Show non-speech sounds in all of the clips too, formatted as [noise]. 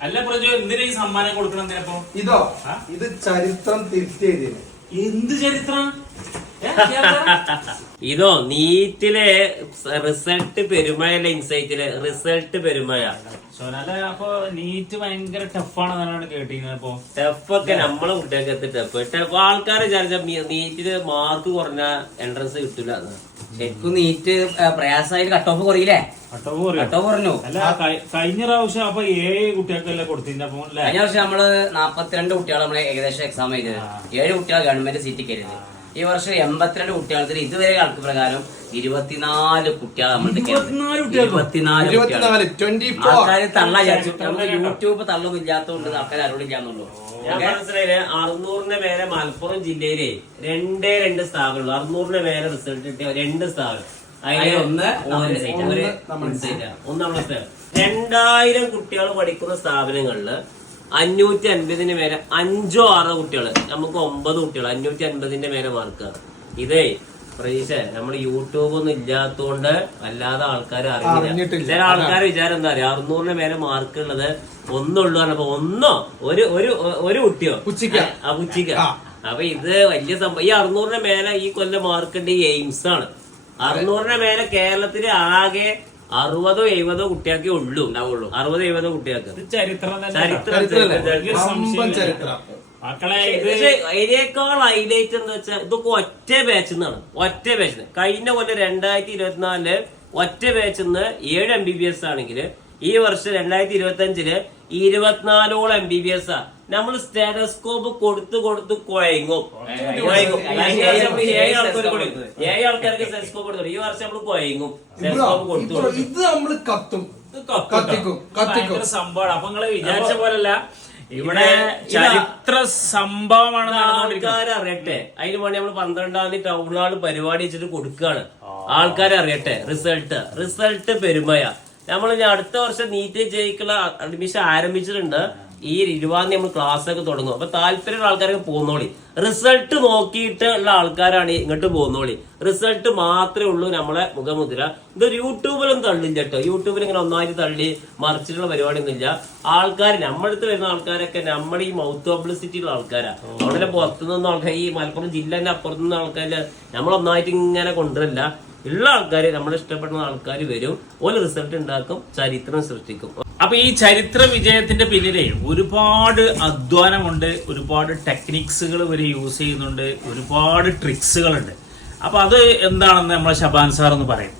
അല്ല സമ്മാനം പ്രജോ എന്തിനാ ഈ സമ്മാനം കൊടുക്കണം എന്തിനപ്പോ ഇതോ ഇത് ചരിത്രം തിരുത്തി എഴുതിയത് എന്ത് ചരിത്രം? [laughs] ഇതോ നീറ്റിലെ റിസൾട്ട് പെരുമയല്ല ഇൻസൈറ്റിലെ റിസൾട്ട് പെരുമഴ. അപ്പൊ നീറ്റ് ഭയങ്കര ടഫാണെന്നാണ് കേട്ടിരുന്നത് അപ്പൊ ടഫൊക്കെ നമ്മളെ കുട്ടികൾക്ക് എത്തി ടഫ് ടഫ് ആൾക്കാരെ വിചാരിച്ച നീറ്റിൽ മാർക്ക് കുറഞ്ഞ എൻട്രൻസ് കിട്ടൂല. ശരിക്കും നീറ്റ് പ്രയാസമായിട്ട് കട്ട് ഓഫ് കുറയില്ലേ? കുറഞ്ഞു. കഴിഞ്ഞ പ്രാവശ്യം അപ്പൊ ഏഴ് കുട്ടികൾക്കല്ലേ അല്ലേ? കഴിഞ്ഞ പ്രാവശ്യം നമ്മൾ നാപ്പത്തിരണ്ട് കുട്ടികൾ നമ്മൾ ഏകദേശം എക്സാം എഴുതിയത്. ഏഴ് കുട്ടികൾ ഗവൺമെന്റ് സീറ്റ് കയറിയത്. ഈ വർഷം എൺപത്തിരണ്ട് കുട്ടികൾക്ക് ഇതുവരെ കണക്ക് പ്രകാരം ഇരുപത്തിനാല് കുട്ടികൾ. നമ്മൾ ഇരുപത്തിനാല് തള്ള വിചാരിച്ചു. നമുക്ക് യൂട്യൂബ് തള്ളൊന്നും ഇല്ലാത്തതുകൊണ്ട് ആൾക്കാർ ആരോടും ഇല്ലാന്നുള്ളൂ. മനസ്സിലായില്ലേ അറുന്നൂറിന്റെ മേലെ മലപ്പുറം ജില്ലയിലെ രണ്ടേ രണ്ട് സ്ഥാപനമുള്ളൂ. അറുന്നൂറിന്റെ മേലെ റിസൾട്ട് കിട്ടിയ രണ്ട് സ്ഥാപനം. അതിലെ ഒന്ന്. ഒന്ന് രണ്ടായിരം കുട്ടികൾ പഠിക്കുന്ന സ്ഥാപനങ്ങളിൽ അഞ്ഞൂറ്റി അൻപതിന് മേലെ അഞ്ചോ ആറോ കുട്ടികൾ നമുക്ക് ഒമ്പത് കുട്ടികൾ അഞ്ഞൂറ്റി അൻപതിന്റെ മേലെ മാർക്കാണ് ഇതേ പ്രതീക്ഷ നമ്മൾ യൂട്യൂബ് ഒന്നും ഇല്ലാത്തോണ്ട് അല്ലാതെ ആൾക്കാർ അറിയില്ല. ചില ആൾക്കാർ വിചാരം എന്താ പറയാ അറുന്നൂറിന് മേലെ മാർക്ക് ഉള്ളത് ഒന്നുള്ളൂ പറഞ്ഞപ്പോ ഒന്നോ ഒരു ഒരു ഒരു കുട്ടിയോ? പുച്ചിക്ക. ആ പുച്ചിക്ക. അപ്പൊ ഇത് വലിയ സംഭവം. ഈ അറുന്നൂറിന് മേലെ ഈ കൊല്ലം മാർക്കുണ്ട് ഈ എയിംസ് ആണ്. അറുന്നൂറിന് മേലെ കേരളത്തിലെ ആകെ അറുപതോ എഴുപതോ കുട്ടിയാക്കേ ഉള്ളൂ ഉണ്ടാവുള്ളൂ. അറുപതോ എഴുപതോ കുട്ടിയാക്ക് ഇത് ചരിത്രം തന്നെ ചരിത്രം ചരിത്രമല്ലേ? വലിയ വമ്പൻ സംശയമില്ല. ചരിത്രം. മക്കളെ ഇത് അതിനേക്കാൾ ഹൈലൈറ്റ് എന്താ വെച്ചാൽ ഇതൊക്കെ ഒറ്റ ബാച്ച് നിന്നാണ് ഒറ്റ ബാച്ച് കഴിഞ്ഞ കൊല്ലം രണ്ടായിരത്തി ഇരുപത്തിനാലിൽ ഒറ്റ ബാച്ച് നിന്ന് ഏഴ് എം ബി ബി എസ് ആണെങ്കിൽ ഈ വർഷം രണ്ടായിരത്തി ഇരുപത്തി അഞ്ചിൽ ഇരുപത്തിനാലോളം എം ബി ബി എസ് ആ. നമ്മൾ സ്റ്റേറ്റസ്കോപ്പ് കൊടുത്ത് കൊടുത്ത് കുഴങ്ങും കുഴങ്ങും ഏഴ് ആൾക്കാർ കൊടുത്തു. ഏഴ് ആൾക്കാർക്ക് സ്റ്റെസ്കോപ്പ് കൊടുത്തു ഈ വർഷം നമ്മൾ കുഴങ്ങും സ്റ്റെസ്കോപ്പ് കൊടുത്തു ഇപ്പൊ കൊടുത്തു ഇത് നമ്മൾ കത്തും. ഇത് കത്തും കത്തിക്കും, ഇത് കത്തിക്കും. ഭയങ്കര സംഭവമാണ്. അപ്പൊ നിങ്ങൾ വിചാരിച്ച പോലല്ല. ഇവിടെ ചരിത്ര സംഭവമാണ് ആൾക്കാരറിയട്ടെ അതിന് വേണ്ടി നമ്മൾ പന്ത്രണ്ടാം തീയതി ടൗൺ ഹാൾ പരിപാടി വെച്ചിട്ട് കൊടുക്കുകയാണ് ആൾക്കാരറിയട്ടെ റിസൾട്ട്. റിസൾട്ട് പെരുമയ. നമ്മൾ ഇനി അടുത്ത വർഷം നീറ്റ് ജയിക്കുള്ള അഡ്മിഷൻ ആരംഭിച്ചിട്ടുണ്ട്. ഈ ഇരുപതാം തീയതി നമ്മൾ ക്ലാസ് ഒക്കെ തുടങ്ങും. അപ്പൊ താല്പര്യമുള്ള ആൾക്കാരൊക്കെ പോകുന്നോളി. റിസൾട്ട് നോക്കിയിട്ട് ഉള്ള ആൾക്കാരാണ് ഇങ്ങോട്ട് പോകുന്നോളി. റിസൾട്ട് മാത്രമേ ഉള്ളൂ നമ്മളെ മുഖമുദ്ര. ഇത് യൂട്യൂബിലൊന്നും തള്ളില്ല കേട്ടോ. യൂട്യൂബിൽ ഇങ്ങനെ ഒന്നായിട്ട് തള്ളി മറിച്ചിട്ടുള്ള പരിപാടി ഒന്നുമില്ല ആൾക്കാർ നമ്മളടുത്ത് വരുന്ന ആൾക്കാരൊക്കെ നമ്മുടെ ഈ മൗത്ത് പബ്ലിസിറ്റി ഉള്ള ആൾക്കാരാ. അവിടെ പുറത്തുനിന്ന് ആൾക്കാർ ഈ മലപ്പുറം ജില്ലേന്റെ അപ്പുറത്തുനിന്ന് ആൾക്കാര് നമ്മൾ ഒന്നായിട്ട് ഇങ്ങനെ കൊണ്ടുവരില്ല. ഉള്ള ആൾക്കാർ നമ്മളിഷ്ടപ്പെടുന്ന ആൾക്കാർ വരും. ഓരോ റിസൾട്ട് ഉണ്ടാക്കും ചരിത്രം സൃഷ്ടിക്കും. അപ്പൊ ഈ ചരിത്ര വിജയത്തിന്റെ പിന്നിലെ ഒരുപാട് അധ്വാനമുണ്ട് ഒരുപാട് ടെക്നിക്സുകൾ വരെ യൂസ് ചെയ്യുന്നുണ്ട് ഒരുപാട് ട്രിക്സുകളുണ്ട് അപ്പൊ അത് എന്താണെന്ന് നമ്മളെ ഷബാൻ സാർ എന്ന് പറയും.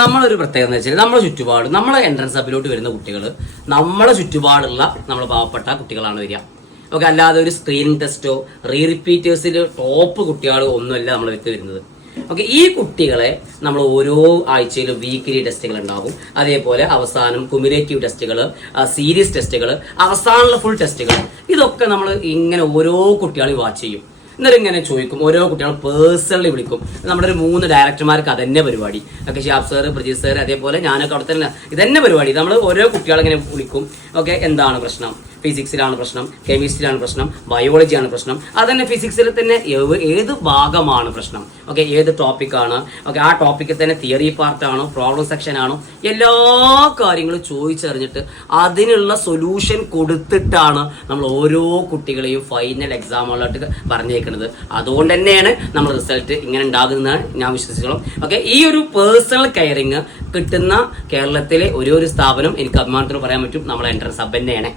നമ്മളൊരു പ്രത്യേകത എന്ന് വെച്ചാൽ നമ്മളെ ചുറ്റുപാട് നമ്മളെ എൻട്രൻസ് അപ്പിലോട്ട് വരുന്ന കുട്ടികൾ നമ്മളെ ചുറ്റുപാടുള്ള നമ്മൾ പാവപ്പെട്ട കുട്ടികളാണ് വരിക. ഓക്കെ അല്ലാതെ ഒരു സ്ക്രീനിങ് ടെസ്റ്റോ റീ റിപ്പീറ്റേഴ്സിൽ ടോപ്പ് കുട്ടികളോ ഒന്നുമല്ല നമ്മൾ വെച്ച് വരുന്നത്. ഓക്കെ ഈ കുട്ടികളെ നമ്മൾ ഓരോ ആഴ്ചയിലും വീക്കിലി ടെസ്റ്റുകൾ ഉണ്ടാകും. അതേപോലെ അവസാനം കുമുലേറ്റീവ് ടെസ്റ്റുകൾ സീരീസ് ടെസ്റ്റുകൾ അവസാനമുള്ള ഫുൾ ടെസ്റ്റുകൾ ഇതൊക്കെ നമ്മൾ ഇങ്ങനെ ഓരോ കുട്ടികളെയും വാച്ച് ചെയ്യും. എന്നിട്ട് ഇങ്ങനെ ചോദിക്കും ഓരോ കുട്ടികളും പേഴ്സണലി വിളിക്കും. നമ്മുടെ ഒരു മൂന്ന് ഡയറക്ടർമാർക്ക് അതന്നെ പരിപാടി. ഒക്കെ ഷിയാബ് സാർ പ്രജീത് സാർ അതേപോലെ ഞാനൊക്കെ അവിടെ തന്നെ ഇതന്നെ പരിപാടി. നമ്മൾ ഓരോ കുട്ടികളെ ഇങ്ങനെ വിളിക്കും. ഓക്കെ എന്താണ് പ്രശ്നം? ഫിസിക്സിലാണ് പ്രശ്നം കെമിസ്ട്രിയിലാണ് പ്രശ്നം ബയോളജിയാണ് പ്രശ്നം. അതന്നെ ഫിസിക്സിൽ തന്നെ ഏത് ഭാഗമാണ് പ്രശ്നം? ഓക്കെ ഏത് ടോപ്പിക്കാണ്? ഓക്കെ ആ ടോപ്പിക്കിൽ തന്നെ തിയറി പാർട്ട് ആണോ പ്രോബ്ലം സെക്ഷൻ ആണോ എല്ലാ കാര്യങ്ങളും ചോദിച്ചറിഞ്ഞിട്ട് അതിനുള്ള സൊല്യൂഷൻ കൊടുത്തിട്ടാണ് നമ്മൾ ഓരോ കുട്ടികളെയും ഫൈനൽ എക്സാമുകളായിട്ട് പറഞ്ഞേക്കുന്നത് അതുകൊണ്ട് തന്നെയാണ് നമ്മൾ റിസൾട്ട് ഇങ്ങനെ ഉണ്ടാകുന്നതാണ് ഞാൻ വിശ്വസിച്ചോളും. ഓക്കെ ഈ ഒരു പേഴ്സണൽ കെയറിങ് കിട്ടുന്ന കേരളത്തിലെ ഒരു ഒരു സ്ഥാപനം എനിക്ക് അഭിമാനത്തിന് പറയാൻ പറ്റും നമ്മളെ എൻട്രൻസ് അബ് തന്നെയാണ്.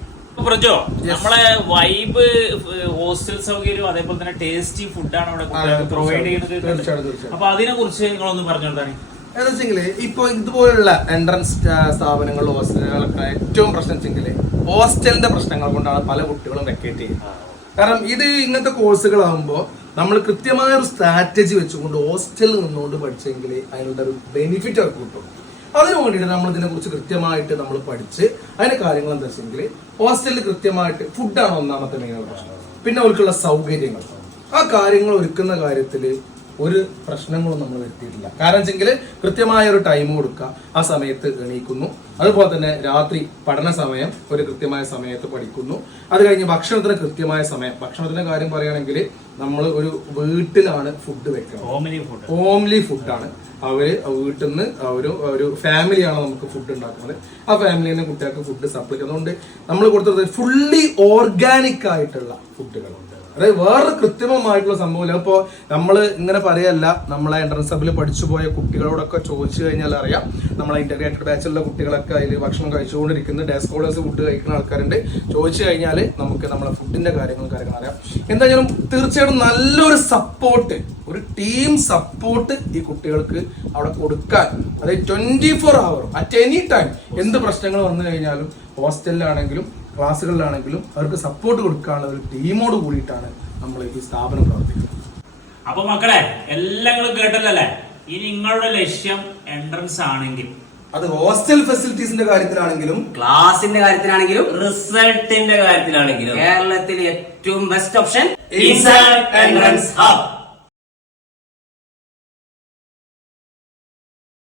പ്രജോ നമ്മളെ വൈബ് ഹോസ്റ്റൽ സൗകര്യം അതേപോലെ തന്നെ ടേസ്റ്റി ഫുഡാണ് അവിടെ പ്രൊവൈഡ് ചെയ്യുന്നത്. അപ്പൊ അതിനെ കുറിച്ച് നിങ്ങളൊന്ന് പറഞ്ഞോളാണ് എന്ന് വെച്ചെങ്കിൽ ഇപ്പൊ ഇതുപോലുള്ള എൻട്രൻസ് സ്ഥാപനങ്ങൾ ഹോസ്റ്റലുകളൊക്കെ ഏറ്റവും പ്രശ്നം വെച്ചെങ്കിൽ ഹോസ്റ്റലിന്റെ പ്രശ്നങ്ങൾ കൊണ്ടാണ് പല കുട്ടികളും വെക്കേറ്റ് ചെയ്യുന്നത്. കാരണം ഇത് ഇങ്ങനത്തെ കോഴ്സുകളാകുമ്പോൾ നമ്മൾ കൃത്യമായ ഒരു സ്ട്രാറ്റജി വെച്ചുകൊണ്ട് ഹോസ്റ്റലിൽ നിന്നുകൊണ്ട് പഠിച്ചെങ്കിൽ അതിനുള്ള ഒരു ബെനിഫിറ്റ് അവർക്ക് കിട്ടും. അതിനു വേണ്ടിയിട്ട് നമ്മൾ ഇതിനെ കുറിച്ച് കൃത്യമായിട്ട് നമ്മൾ പഠിച്ച് അതിന്റെ കാര്യങ്ങൾ എന്താ വെച്ചെങ്കിൽ ഹോസ്റ്റലിൽ കൃത്യമായിട്ട് ഫുഡാണ് ഒന്നാമത്തെ മെയിൻ പ്രശ്നം. പിന്നെ അവർക്കുള്ള സൗകര്യങ്ങൾ. ആ കാര്യങ്ങൾ ഒരുക്കുന്ന കാര്യത്തിൽ ഒരു പ്രശ്നങ്ങളും നമ്മൾ വരുത്തിയിട്ടില്ല. കാരണം വെച്ചെങ്കിൽ കൃത്യമായ ഒരു ടൈം കൊടുക്കുക ആ സമയത്ത് എണീക്കുന്നു. അതുപോലെ തന്നെ രാത്രി പഠന സമയം ഒരു കൃത്യമായ സമയത്ത് പഠിക്കുന്നു. അത് കഴിഞ്ഞ് ഭക്ഷണത്തിന് കൃത്യമായ സമയം. ഭക്ഷണത്തിന്റെ കാര്യം പറയുകയാണെങ്കിൽ നമ്മൾ ഒരു വീട്ടിലാണ് ഫുഡ് വെക്കുന്നത്. ഹോംലി ഫുഡ് ഹോംലി ഫുഡാണ് അവർ വീട്ടിൽ നിന്ന് ഒരു ഒരു ഫാമിലിയാണ് നമുക്ക് ഫുഡ് ഉണ്ടാക്കുന്നത്. ആ ഫാമിലിയിൽ നിന്ന് കുട്ടികൾക്ക് ഫുഡ് സപ്ലൈ അതുകൊണ്ട് നമ്മൾ കൊടുത്തത് ഫുള്ളി ഓർഗാനിക് ആയിട്ടുള്ള ഫുഡുകളുണ്ട് അതായത് വേറൊരു കൃത്രിമമായിട്ടുള്ള സംഭവമില്ല ഇപ്പോ നമ്മൾ ഇങ്ങനെ പറയല്ല നമ്മളെ എൻട്രൻസ് സബിൽ പഠിച്ചു പോയ കുട്ടികളോടൊക്കെ ചോദിച്ചു കഴിഞ്ഞാൽ അറിയാം. നമ്മളെ ഇന്റഗ്രേറ്റഡ് ബാച്ചിലുള്ള കുട്ടികളൊക്കെ അതിൽ ഭക്ഷണം കഴിച്ചുകൊണ്ടിരിക്കുന്ന. ഡേ സ്കോളേഴ്സ് ഫുഡ് കഴിക്കുന്ന ആൾക്കാരുണ്ട്. ചോദിച്ചു കഴിഞ്ഞാൽ നമുക്ക് നമ്മളെ ഫുഡിന്റെ കാര്യങ്ങളും കാര്യങ്ങളും അറിയാം. എന്തായാലും തീർച്ചയായിട്ടും നല്ലൊരു സപ്പോർട്ട് ഒരു ടീം സപ്പോർട്ട് ഈ കുട്ടികൾക്ക് അവിടെ കൊടുക്കാൻ. അതായത് twenty four hour at any time എന്ത് പ്രശ്നങ്ങൾ വന്നു കഴിഞ്ഞാലും ഹോസ്റ്റലിലാണെങ്കിലും ക്ലാസ്സുകളിലാണെങ്കിലും അവർക്ക് സപ്പോർട്ട് കൊടുക്കാനുള്ള ഒരു ടീമോട് കൂടിയിട്ടാണ് നമ്മൾ ഈ സ്ഥാപനം പ്രവർത്തിക്കുന്നത്. അപ്പൊ മക്കളെ എല്ലാം നിങ്ങൾ കേട്ടല്ലേ ഇനി നിങ്ങളുടെ ലക്ഷ്യം എൻട്രൻസ് ആണെങ്കിൽ. അത് ഹോസ്റ്റൽ ഫെസിലിറ്റീസിന്റെ കാര്യത്തിലാണെങ്കിലും ക്ലാസിന്റെ കാര്യത്തിലാണെങ്കിലും റിസൾട്ടിന്റെ കാര്യത്തിലാണെങ്കിലും. കേരളത്തിലെ ഏറ്റവും ബെസ്റ്റ് ഓപ്ഷൻ എൻട്രൻസ് ഹബ്